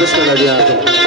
बिस्मिल्लाह जी आते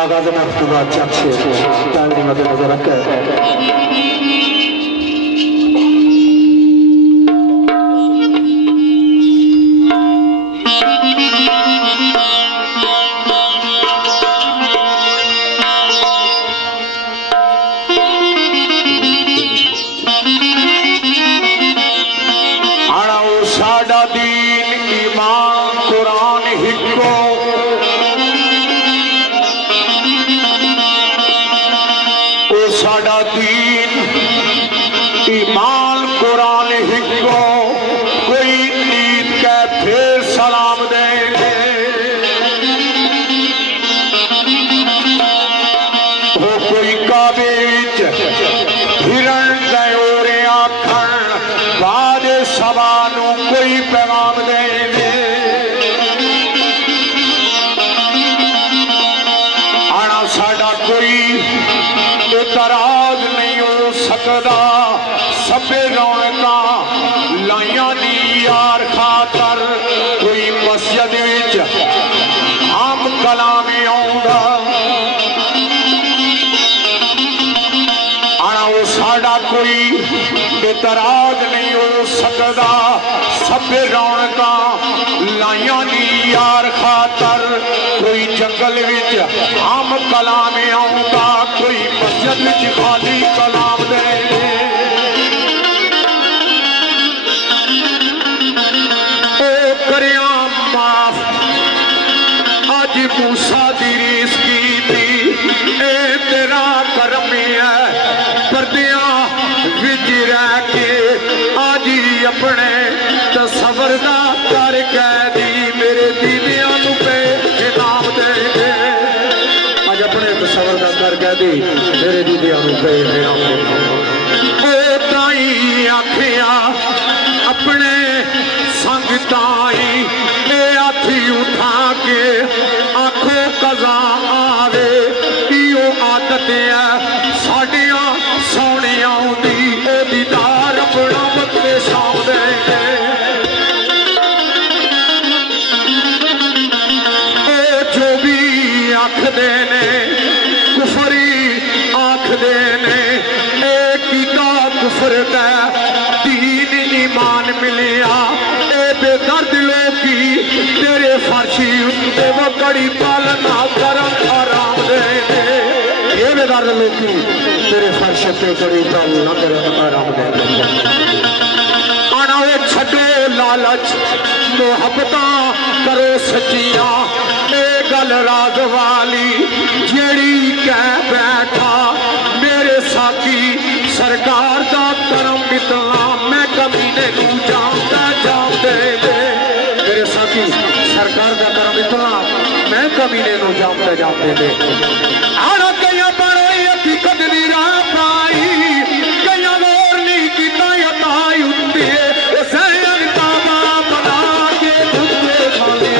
आगाज मकतूबात चाचे ताली मद्देनजर रखकर सबे रौनक लाइया नी यार खातर कोई मस्जिद विच हम कलामे आउंदा आना वो साडा कोई बेतराज नहीं हो सकदा सबे रौनक लाइया नी यार खातर कोई जंगल विच हम कलामे आउंदा कोई मस्जिद विच खाली कलाम दे मूसा दी रीस की तेरा करम है परदिया विच रह के आज ही अपने तसवर दा कर कै दी मेरे दीदियां पे ताई आखिया अपने संग ताई ए हाथी उठा के आखो कजा आवे इो आदत है साडिया सोनिया दी ओ दीदार बड़ा बदले सामने जो भी आखदे ने कुफरी आखदे ने कुफर का दीन ईमान मिलिया ए बेदर्द लोगी तेरे फर्शी उत्ते वो कड़ी पालना करम आराम दे ये बेदर्द लोगी तेरे फर्श पे कड़ी पालना करम आराम दे आना वो छड़ो लालच मोहब्बत करो सच्चियां ए गल राज वाली जेड़ी कह बैठा मेरे साथी सरकार का करम मिटना मैं कमीने नू जानता जानते मेरे साथी सरकार का करम मिटना मैं कमीने नू जानते जानते आना कई बड़े हकीकत दी राह पाई कई और नहीं कीता यताई हुंदी है सैयद काबा बना के दुखे खाने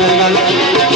जंगल